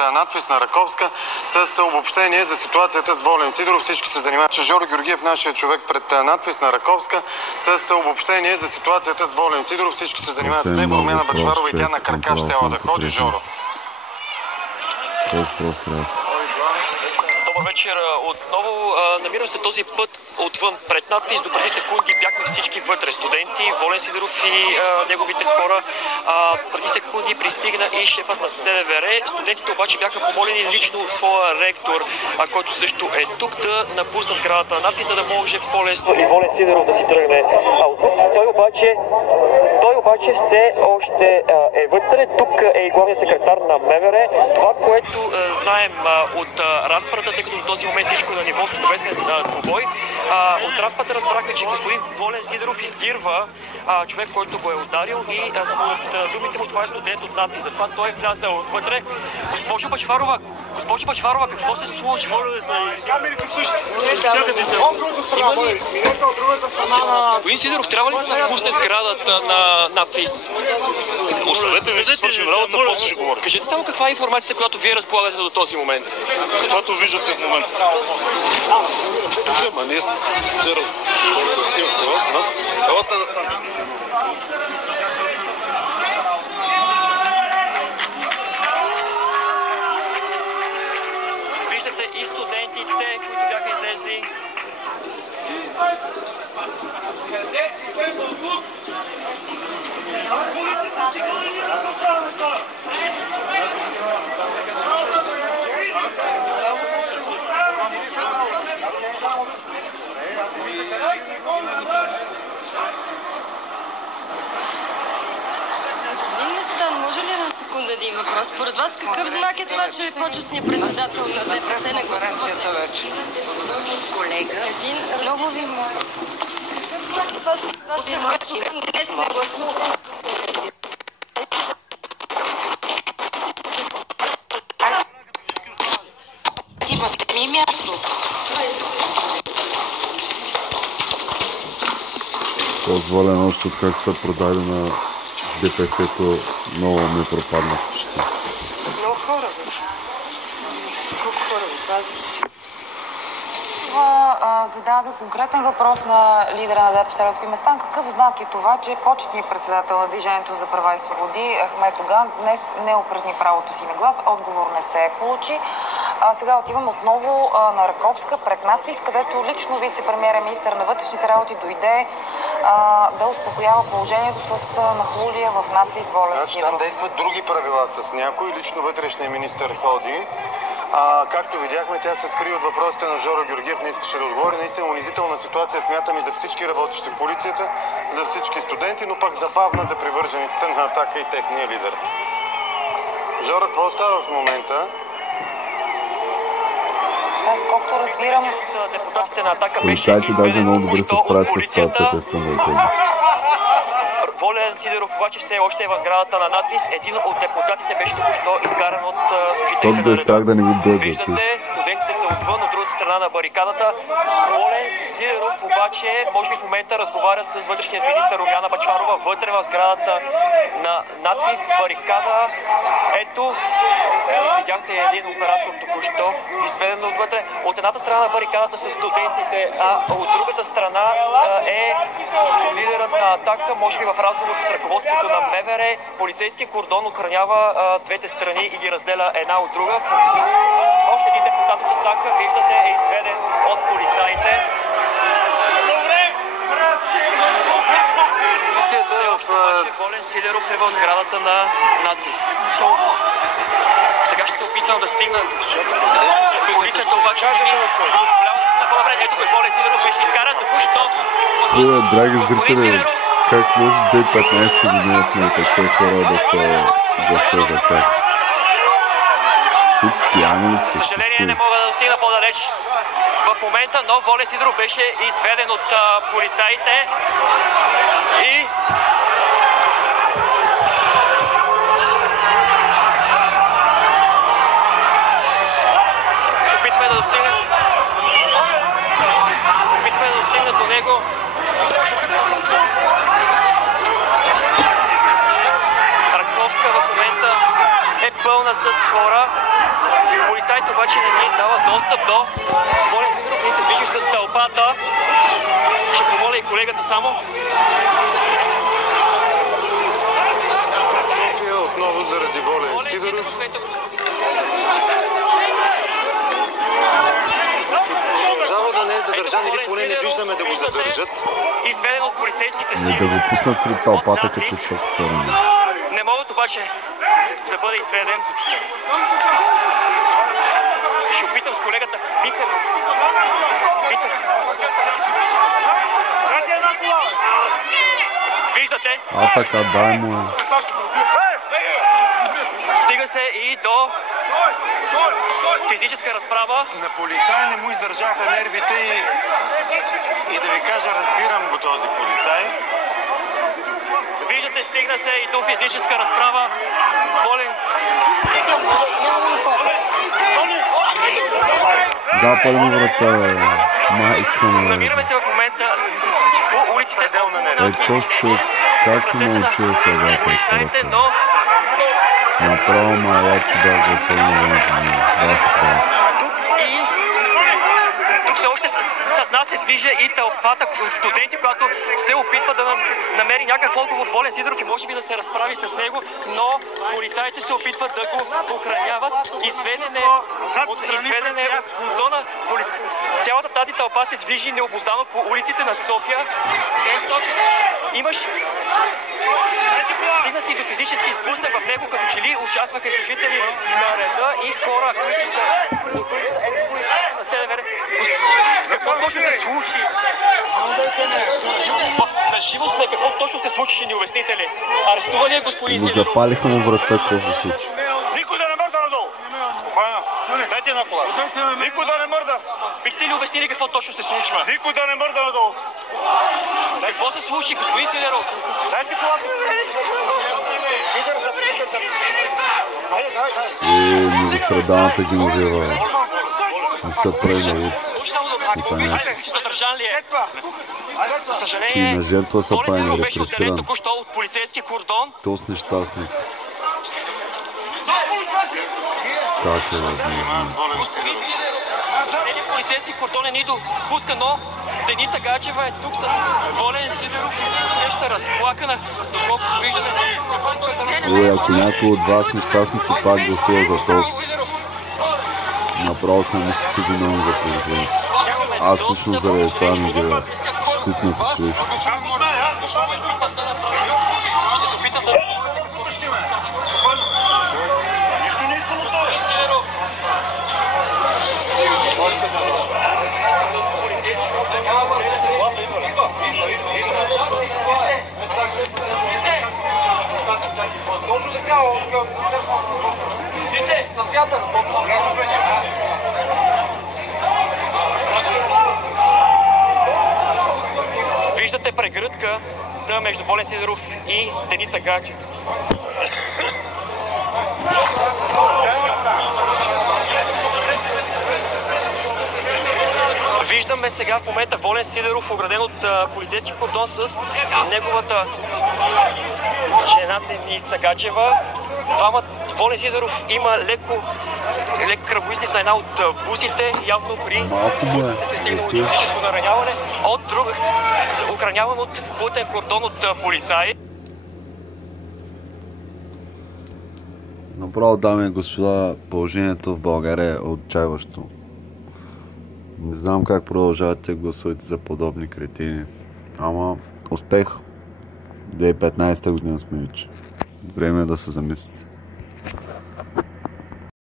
Надпис на Раковска с обобщение за ситуацията с Волен Сидеров. Всички се занимават. Жоро Георгиев, нашия човек пред надпис на Раковска с обобщение за ситуацията с Волен Сидеров. Всички се занимават с него. Румяна Бъчварова и тя на крака щяла да ходи. Жоро. Добър вечер отново. Намирам се този път отвън пред надпис. До преди секунди бяхме всички вътре. Студенти, Волен Сидеров и неговите хора. Преди секунди пристигна и шефът на СДВР. Студентите обаче бяха помолени лично от своя ректор, който също е тук, да напусна сградата на надпис, за да може по-лесно и Волен Сидеров да си тръгне. Той обаче все още е вътре. Тук е и главният секретар на МВР. Това, което знаем от разпрата, тъй като до този момент всичко е на ниво словесен двубой. От разпата разбрахме, че господин Волен Сидеров издирва човек, който го е ударил и според думите му това е студент от надпис. Затова той е влязъл вътре. Госпожо Бъчварова, какво се случи? Камерите също. От другата страна, минете от другата страна. Господин Сидеров, трябва ли да напусне сградата на надпис? Оставете ви, че свършим работа, после ще говорим. Кажете само каква е информацията, която вие разполагате до този момент. Каквато виждате в момента. Тук, ние се разпустим. Елата насам. Виждате и студентите, които бяха излезли. Господин Местан, може ли една секунда един въпрос? Според вас какъв знак е това, че почетният председател на ДПС не гласува? Колега, много ви моля. Какъв знак е това според вас, че днес не гласува? Имате ми място. Този Волен още откак се продаде на ДПС-то, много ме пропадна почти. Много хора, бе. Колко хора го казват? Задава конкретен въпрос на лидера на ДПС Лютви Местан. Какъв знак е това, че почетният председател на Движението за права и свободи Ахмед Доган днес не упражни правото си на глас? Отговор не се получи. Сега отивам отново на Раковска пред надпис, където лично вице-премиерът, министър на вътрешните работи, дойде да успокоява положението с нахлулия в надпис Волен Сидеров. Там действат други правила с някой. Лично вътрешният министър ходи. Както видяхме, тя се скри от въпросите на Жоро Георгиев, не искаше да отговори. Наистина унизителна ситуация, смятам, и за всички работещи в полицията, за всички студенти, но пак забавна за привържениците на Атака и техния лидер. Жоро, какво става в момента? Аз колкото разбирам... Депутатите на Атака полицайите даже много добре се справят с ситуацията, искам да ви кажа. Волен Сидеров обаче все още е в сградата на надпис. Един от депутатите беше току-що изкаран от служителите на страх да не го бъде. Виждате, студентите са отвън, от другата страна на барикадата. Волен Сидеров обаче, може би в момента разговаря с вътрешният министър Румяна Бъчварова вътре в сградата на надпис, барикада. Ето, видяхте един оператор току-що изведен отвътре. От едната страна на барикадата са студентите, а от другата страна е лидерът на Атака, може би в разговор с ръководството на МВР. Полицейски кордон охранява двете страни и ги разделя една от друга. Още един депутат от Атака, виждате, е изведен от полицаите. Волен Сидеров е в сградата на надпис. Сега ще се опитвам да стигна. Полицията обаче не ми позволява да по-напред. Ето кой Волен Сидеров беше изкаран току-що. Драги зрители, как може 2015 година сме такива хора да се гласува за тях? Тук пияни ли сте? За съжаление не мога да достигна по-далеч в момента, но Волен Сидеров беше изведен от полицаите и опитваме да достигна до него. Раковска в момента е пълна с хора. Полицайите обаче не ни дават достъп до Волен Сидеров. Ние се движим с тълпата. Ще помоля и колегата само. София отново заради Волен Сидеров. Продължава да не е задържан или поне не виждаме да го задържат. Изведен от полицейските сили. Не да го пуснат сред тълпата, като е отворено. Не могат обаче да бъде изведен. Ще опитам с колегата. Бисер. Виждате? Така, дай му. Стига се и до физическа разправа. На полицай не му издържаха нервите и да ви кажа, разбирам го този полицай. Виждате, стигна се и до физическа разправа. Волен. Запали врата, майка му. Намираме се в момента по улиците на точно как научил сега полицаите, но направо маляче да гласуваме. тук се още с нас се движи и тълпата от студенти, която се опитва да намери някакъв отговор Волен Сидеров и може би да се разправи с него, но полицаите се опитват да го охраняват. Изведен е от кордона. Цялата тази тълпа се движи необуздано по улиците на София. Имаш стигна си до физически сблъсък в него, като че ли участваха служители на реда и хора, които са от СДВР. Какво точно се случи? На живо сме, какво точно се случи, ще ни обясните ли? Арестува ли е господин Сидеров? Запалиха му врата, какво се случи? Никой да не мърда надолу! Дайте на кола! Никой да не мърда! Бихте ли обяснили какво точно се случва? Никой да не мърда надолу! Какво се случи, господин Сидеров? Дайте колата! Многостраданата ги навива. Не са прегнали За съжаление, на жертва са правени беше отделен репресиран. току-що от полицейски кордон. Тост нещастник. Как е възможно? Полицейски кордон е ни допуска, но Деница Гаджева е тук с Волен Сидеров и среща разплакана, доколкото виждаме. Ако някой от вас нещастници пак гласува за Тост, направо съм си виновен за положението. Аз лично заради това не гледах. Щитно почвещо. Ще се опитам да... Нищо не искам от това! Виждате прегръдка между Волен Сидеров и Деница Гаджева. Виждаме сега в момента Волен Сидеров, ограден от полицейски кордон с неговата жена Деница Гаджева. Волен Сидеров има лек кръвоизлив на една от бузите, явно при спускане се стигнало до физическо нараняване, от друг охраняван от плътен кордон от полицаи. Направо, дами и господа, положението в България е отчайващо. Не знам как продължавате гласувате за подобни кретини. Ама успех. 2015 година сме вече. Време е да се замислите.